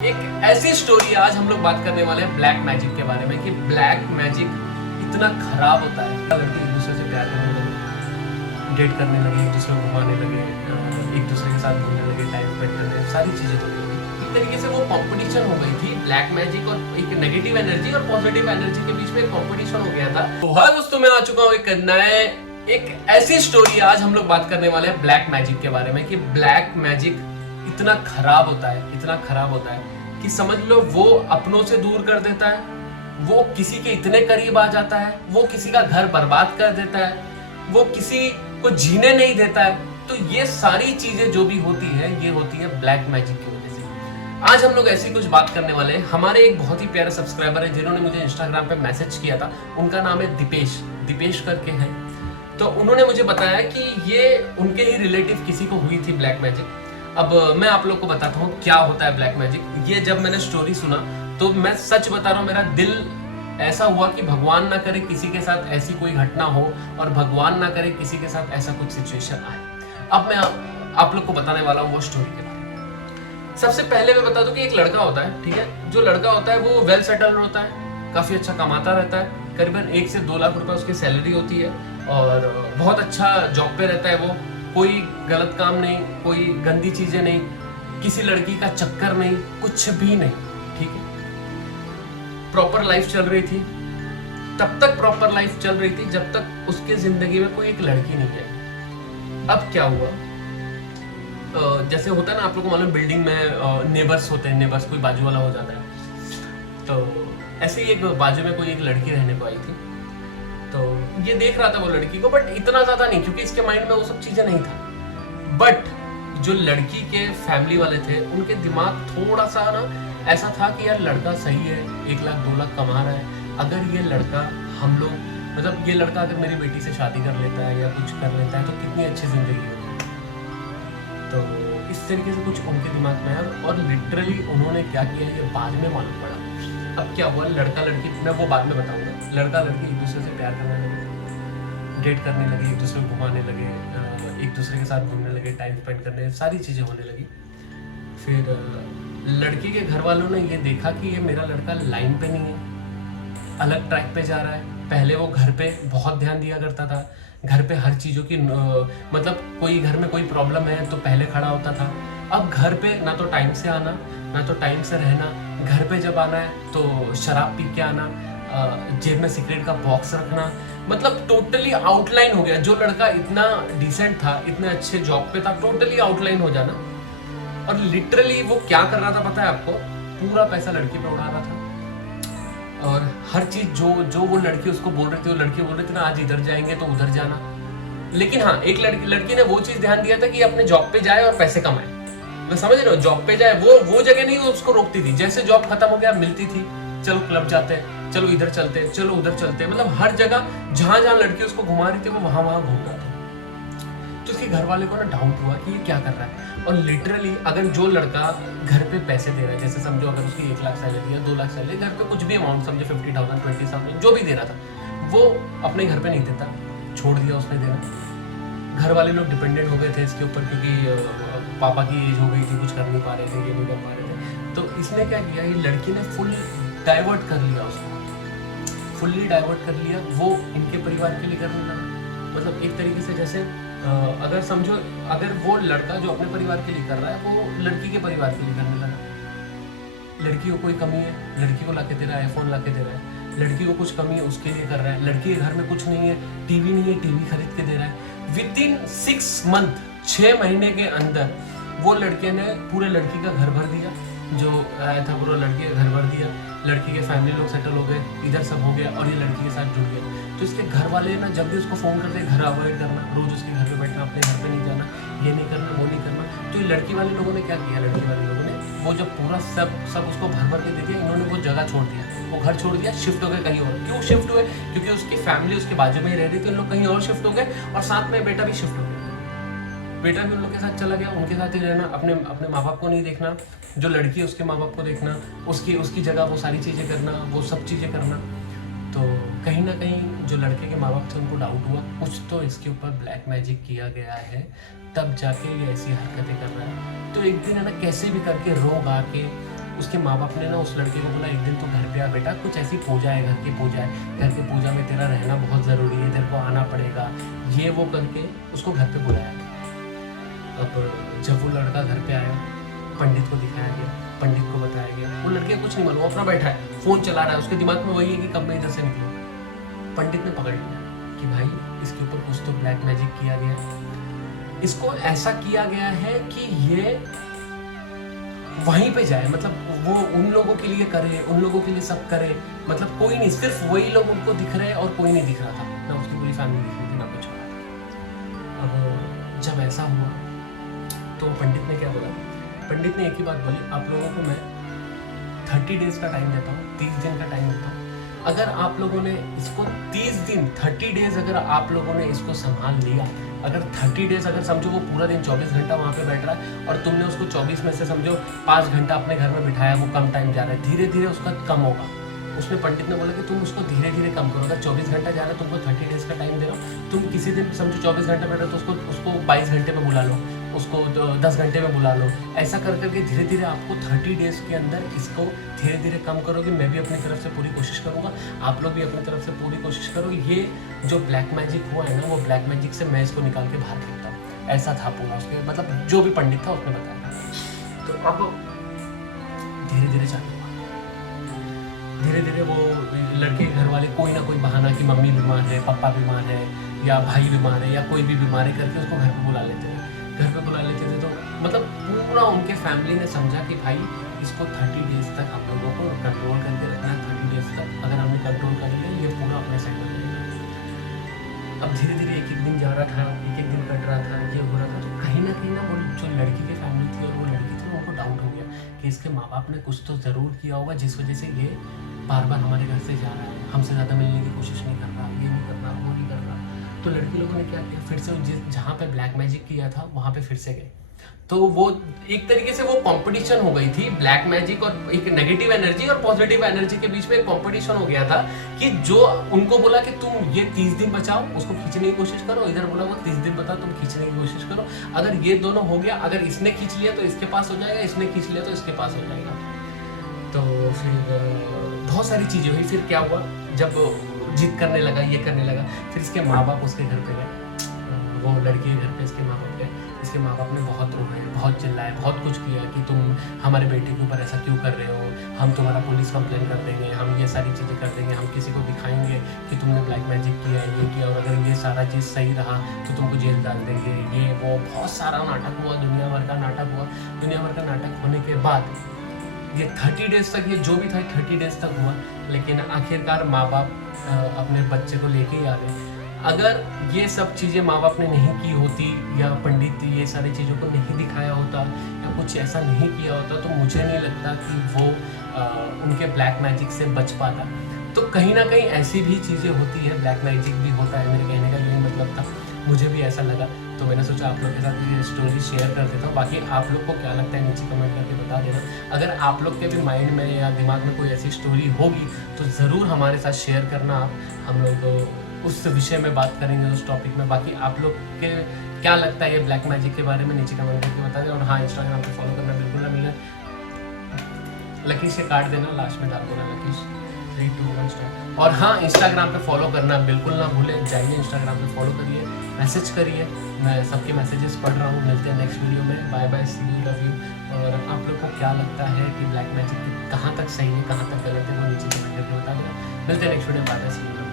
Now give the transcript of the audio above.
एक ऐसी स्टोरी आज हम लोग बात करने वाले हैं ब्लैक मैजिक के बारे में कि ब्लैक मैजिक इतना खराब होता है। लड़के एक दूसरे से प्यार करने लगे, डेट करने लगे, एक दूसरे को घुमाने लगे, एक दूसरे के साथ घूमने लगे, टाइम स्पेंड करने, सारी चीजें होने लगी। एक तरीके से वो कंपटीशन हो गई थी ब्लैक मैजिक और एक नेगेटिव एनर्जी और पॉजिटिव एनर्जी के बीच में एक कंपटीशन हो गया था। तो हर दोस्तों मैं आ चुका हूँ एक ऐसी स्टोरी आज हम लोग बात करने वाले हैं ब्लैक मैजिक के बारे में कि ब्लैक मैजिक इतना खराब होता है कि समझ लो वो अपनों से दूर कर देता है, वो किसी के इतने करीब आ जाता है, वो किसी का घर बर्बाद कर देता है, वो किसी को जीने नहीं देता है। तो ये सारी चीजें जो भी होती है ये होती है ब्लैक मैजिक की वजह से। आज हम लोग ऐसी कुछ बात करने वाले हैं। हमारे एक बहुत ही प्यारे सब्सक्राइबर है जिन्होंने मुझे इंस्टाग्राम पे मैसेज किया था, उनका नाम है दीपेश करके है। तो उन्होंने मुझे बताया कि ये उनके ही रिलेटिव किसी को हुई थी ब्लैक मैजिक। अब मैं आप लोग को बताता हूँ क्या होता है ब्लैक मैजिक। ये जब मैंने स्टोरी सुना तो मैं सच बता रहा हूँ, मेरा दिल ऐसा हुआ कि भगवान ना करे किसी के साथ ऐसी कोई घटना हो और भगवान ना करे किसी के साथ ऐसा कुछ सिचुएशन आए। अब मैं आप लोग को बताने वाला हूँ वो स्टोरी के बारे में। सबसे पहले मैं बता दूं कि एक लड़का होता है, ठीक है। जो लड़का होता है वो वेल सेटल्ड होता है, काफी अच्छा कमाता रहता है, करीबन 1 से 2 लाख रुपए उसकी सैलरी होती है और बहुत अच्छा जॉब पे रहता है वो। कोई गलत काम नहीं, कोई गंदी चीजें नहीं, किसी लड़की का चक्कर नहीं, कुछ भी नहीं, ठीक है। प्रॉपर लाइफ चल रही थी, तब तक प्रॉपर लाइफ चल रही थी जब तक उसके जिंदगी में कोई एक लड़की नहीं आई। अब क्या हुआ, जैसे होता है ना, आप लोग को मालूम बिल्डिंग में नेबर्स होते हैं, नेबर्स कोई बाजू वाला हो जाता है। तो ऐसे ही एक बाजू में कोई एक लड़की रहने को आई थी। तो ये देख रहा था वो लड़की को, बट इतना ज्यादा नहीं क्योंकि इसके माइंड में वो सब चीजें नहीं था। बट जो लड़की के फैमिली वाले थे उनके दिमाग थोड़ा सा ना ऐसा था कि यार लड़का सही है, 1 लाख 2 लाख कमा रहा है, अगर ये लड़का हम लोग मतलब ये लड़का अगर मेरी बेटी से शादी कर लेता है या कुछ कर लेता है तो कितनी अच्छी जिंदगी होगी। तो इस तरीके से कुछ उनके दिमाग में आया और लिटरली उन्होंने क्या किया ये बाद में मालूम पड़ा। अब क्या हुआ, लड़का लड़की, मैं वो बाद में बताऊंगा, लड़का लड़की एक दूसरे से प्यार करने लगे, डेट करने लगे, एक दूसरे को घुमाने लगे, एक दूसरे के साथ घूमने लगे, टाइम स्पेंड करने, सारी चीज़ें होने लगी। फिर लड़की के घर वालों ने ये देखा कि ये मेरा लड़का लाइन पे नहीं है, अलग ट्रैक पे जा रहा है। पहले वो घर पे बहुत ध्यान दिया करता था, घर पे हर चीज़ों की मतलब कोई घर में कोई प्रॉब्लम है तो पहले खड़ा होता था। अब घर पे ना तो टाइम से आना, ना तो टाइम से रहना, घर पे जब आना है तो शराब पी के आना, जेब में सिगरेट का बॉक्स रखना, मतलब टोटली आउटलाइन हो गया। जो लड़का इतना डिसेंट था, इतने अच्छे जॉब पे था, टोटली आउटलाइन हो जाना। और लिटरली वो क्या कर रहा था पता है आपको, पूरा पैसा लड़की पे उड़ा रहा था। और हर चीज जो वो लड़की उसको बोल रही थी, वो लड़की बोल रही थी ना आज इधर जाएंगे तो उधर जाना। लेकिन हाँ, एक लड़की ने वो चीज ध्यान दिया था कि अपने जॉब पे जाए और पैसे कमाए। मैं समझ रहे हो, जॉब पे जाए, वो जगह नहीं वो उसको रोकती थी। जैसे जॉब खत्म हो गया मिलती थी, चलो क्लब जाते हैं, चलो इधर चलते हैं, चलो उधर चलते हैं, मतलब हर जगह जहां जहां लड़की उसको घुमा रही थी वो वहां वहां घूम रहा था। तो उसके घर वाले को ना डाउट हुआ कि ये क्या कर रहा है। और लिटरली अगर जो लड़का घर पे पैसे दे रहा है, जैसे समझो अगर उसकी 1 लाख सैलरी या 2 लाख सैलरी, घर पे कुछ भी अमाउंट समझो 50,000 20,000 जो भी दे रहा था, वो अपने घर पे नहीं देता, छोड़ दिया उसने देना। घर वाले लोग डिपेंडेंट हो गए थे इसके ऊपर क्योंकि पापा की एज हो गई थी, कुछ कर नहीं पा रहे थे, ये नहीं कर पा रहे थे। तो इसने क्या किया, ये लड़की ने फुल डाइवर्ट कर लिया उसको, फुल्ली डाइवर्ट कर लिया। वो इनके परिवार के लिए करने लगा, मतलब एक तरीके से जैसे अगर समझो अगर वो लड़का जो अपने परिवार के लिए कर रहा है वो लड़की के परिवार के लिए करने लगा। लड़की को कोई कमी है, लड़की को लाके दे रहा है, आईफोन लाके दे रहा है। लड़की को कुछ कमी है उसके लिए कर रहा है। लड़की के घर में कुछ नहीं है, टीवी नहीं है, टीवी खरीद के दे रहा है। विदिन 6 मंथ, 6 महीने के अंदर वो लड़के ने पूरे लड़की का घर भर दिया, जो आया था पूरा लड़की का घर भर दिया। लड़की के फैमिली लोग सेटल हो गए, इधर सब हो गया और ये लड़की के साथ जुड़ गया। तो इसके घर वाले ना जब भी उसको फोन करते घर अवॉइड करना, रोज उसके घर पे बैठना, अपने घर पे नहीं जाना, ये नहीं करना, वो नहीं करना। तो ये लड़की वाले लोगों ने क्या किया, लड़की वाले लोगों ने वो जब पूरा सब उसको भर भर के दे दिया, इन्होंने वो जगह छोड़ दिया, वो घर छोड़ दिया, शिफ्ट हो गए कहीं और। क्यों शिफ्ट हुए, क्योंकि उसकी फैमिली उसके बाजू में ही रह रही थी, उन लोग कहीं और शिफ्ट हो गए और साथ में बेटा भी शिफ्ट हो गया। बेटा भी उन लोग के साथ चला गया, उनके साथ ही रहना, अपने माँ बाप को नहीं देखना, जो लड़की है उसके माँ बाप को देखना, उसकी जगह वो सारी चीज़ें करना, वो सब चीज़ें करना। तो कहीं ना कहीं जो लड़के के माँ बाप थे उनको डाउट हुआ कुछ तो इसके ऊपर ब्लैक मैजिक किया गया है, तब जाके ये ऐसी हरकतें कर रहा है। तो एक दिन है ना कैसे भी करके रोग आके उसके माँ बाप ने ना उस लड़के को बोला एक दिन तो घर पे आ बेटा, कुछ ऐसी पूजा है, घर की पूजा है, घर की पूजा में तेरा रहना बहुत ज़रूरी है, तेरे को आना पड़ेगा, ये वो करके उसको घर पे बुलाया। अब जब वो लड़का घर पे आया, पंडित को दिखाया गया, पंडित को बताया गया, वो लड़के कुछ नहीं मालूम, अपना बैठा है, फ़ोन चला रहा है, उसके दिमाग में वही है कि कब मैं इधर से निकलूँ। पंडित ने पकड़ लिया कि भाई इसके ऊपर कुछ तो ब्लैक मैजिक किया गया है, इसको ऐसा किया गया है कि ये वहीं पे जाए, मतलब वो उन लोगों के लिए करे, उन लोगों के लिए सब करे, मतलब कोई नहीं, सिर्फ वही लोग उनको दिख रहे और कोई नहीं दिख रहा था, ना उसकी पूरी फैमिली दिख रही थी, ना कुछ हो रहा था। अब जब ऐसा हुआ तो पंडित ने क्या बोला, पंडित ने एक ही बात बोली, आप लोगों को मैं 30 डेज का टाइम देता हूँ, 30 दिन का टाइम देता हूँ, अगर आप लोगों ने इसको 30 दिन 30 डेज अगर आप लोगों ने इसको संभाल लिया, अगर 30 डेज अगर समझो वो पूरा दिन 24 घंटा वहाँ पे बैठ रहा है और तुमने उसको 24 में से समझो 5 घंटा अपने घर में बिठाया, वो कम टाइम जा रहा है, धीरे धीरे उसका कम होगा। उसने पंडित ने बोला कि तुम उसको धीरे धीरे कम करो, अगर 24 घंटा जा रहा है तुमको 30 डेज का टाइम दे रहा हूँ, तुम किसी दिन समझो 24 घंटे बैठ रहे हो तो उसको 22 घंटे में बुला लो, उसको 10 घंटे में बुला लो, ऐसा कर करके धीरे धीरे आपको 30 डेज के अंदर इसको धीरे धीरे कम करोगे। मैं भी अपनी तरफ से पूरी कोशिश करूँगा, आप लोग भी अपनी तरफ से पूरी कोशिश करो। ये जो ब्लैक मैजिक हुआ है ना, वो ब्लैक मैजिक से मैं इसको निकाल के बाहर फेंकता हूँ, ऐसा था पूरा उसके, मतलब जो भी पंडित था उसने बताया। तो अब धीरे धीरे चालू हुआ, धीरे धीरे वो लड़के के घर वाले कोई ना कोई बहाना कि मम्मी बीमार है, पापा बीमार है, या भाई बीमार है, या कोई भी बीमार है करके उसको घर पे बुला लेते थे। घर पे बुला लेते थे तो मतलब पूरा उनके फैमिली ने समझा कि भाई इसको 30 डेज तक हम लोगों को कंट्रोल करके रखना है, 30 डेज तक अगर हमने कंट्रोल कर लिया ये पूरा अपने साइड में लेगा। अब धीरे धीरे एक एक दिन जा रहा था, एक एक दिन कट रहा था, ये हो रहा था, तो कहीं ना वो जो लड़की की फैमिली थी और वो लड़की थी, उनको डाउट हो गया कि इसके माँ बाप ने कुछ तो ज़रूर किया होगा जिस वजह से ये बार बार हमारे घर से जा रहा है, हमसे ज़्यादा मिलने की कोशिश नहीं कर रहा, ये नहीं कर रहा, वो नहीं कर रहा। तो लड़की लोगों ने क्या किया, फिर से जहाँ पे ब्लैक मैजिक किया था वहाँ पे फिर से गए। तो वो एक तरीके से वो कंपटीशन हो गई थी, ब्लैक मैजिक और एक नेगेटिव एनर्जी और पॉजिटिव एनर्जी के बीच में एक कंपटीशन हो गया था कि जो उनको बोला कि तुम ये 30 दिन बचाओ, उसको खींचने की कोशिश करो, इधर बोला वो 30 दिन बताओ, तुम खींचने की कोशिश करो। अगर ये दोनों हो गया, अगर इसने खींच लिया तो इसके पास हो जाएगा, इसने खींच लिया तो इसके पास हो जाएगा। तो फिर बहुत सारी चीज़ें हुई। फिर क्या हुआ, जब जिद करने लगा, ये करने लगा, फिर इसके माँ बाप उसके घर पे गए, वो लड़की के घर पे इसके माँ बाप गए। इसके माँ बाप ने बहुत रोए, बहुत चिल्लाए, बहुत कुछ किया कि तुम हमारे बेटे के ऊपर ऐसा क्यों कर रहे हो, हम तुम्हारा पुलिस कंप्लेन कर देंगे, हम ये सारी चीज़ें कर देंगे, हम किसी को दिखाएंगे कि तुमने ब्लैक मैजिक किया है, ये किया, और अगर ये सारा चीज़ सही रहा तो तुमको जेल डाल देंगे, ये वो बहुत सारा नाटक हुआ, दुनिया भर का नाटक हुआ। दुनिया भर का नाटक होने के बाद ये 30 डेज तक, ये जो भी था 30 डेज तक हुआ, लेकिन आखिरकार माँ बाप अपने बच्चे को लेके ही आ गए। अगर ये सब चीज़ें माँ बाप ने नहीं की होती, या पंडित ये सारी चीज़ों को नहीं दिखाया होता, या कुछ ऐसा नहीं किया होता, तो मुझे नहीं लगता कि वो उनके ब्लैक मैजिक से बच पाता। तो कहीं ना कहीं ऐसी भी चीज़ें होती है, ब्लैक मैजिक भी होता है, मेरे कहने का यही मतलब था। मुझे भी ऐसा लगा, तो मैंने सोचा आप लोग के साथ ये स्टोरी शेयर कर देता हूँ। बाकी आप लोग को क्या लगता है नीचे कमेंट करके बता देना। अगर आप लोग के भी माइंड में या दिमाग में कोई ऐसी स्टोरी होगी तो ज़रूर हमारे साथ शेयर करना आप, हम लोग उस विषय में बात करेंगे, उस टॉपिक में। बाकी आप लोग के क्या लगता है ये ब्लैक मैजिक के बारे में नीचे कमेंट करके बता दें। और हाँ, इंस्टाग्राम पे फॉलो करना बिल्कुल ना मिले, लकीश से काट देना, लास्ट में डाल देना लकीश 3 2 1 स्टार्ट। और हाँ, इंस्टाग्राम पे फॉलो करना बिल्कुल ना भूलें, जाइए इंस्टाग्राम पे फॉलो करिए, मैसेज करिए, मैं सबके मैसेजेस पढ़ रहा हूँ। मिलते हैं नेक्स्ट वीडियो में, bye bye, see you, love you. और आप लोग को क्या लगता है कि ब्लैक मैजिक कहाँ तक सही है, कहाँ तक गलत है, वो नीचे कमेंट करके बता देना। मिलते हैं नेक्स्ट वीडियो में, बाय बाय, सी यू।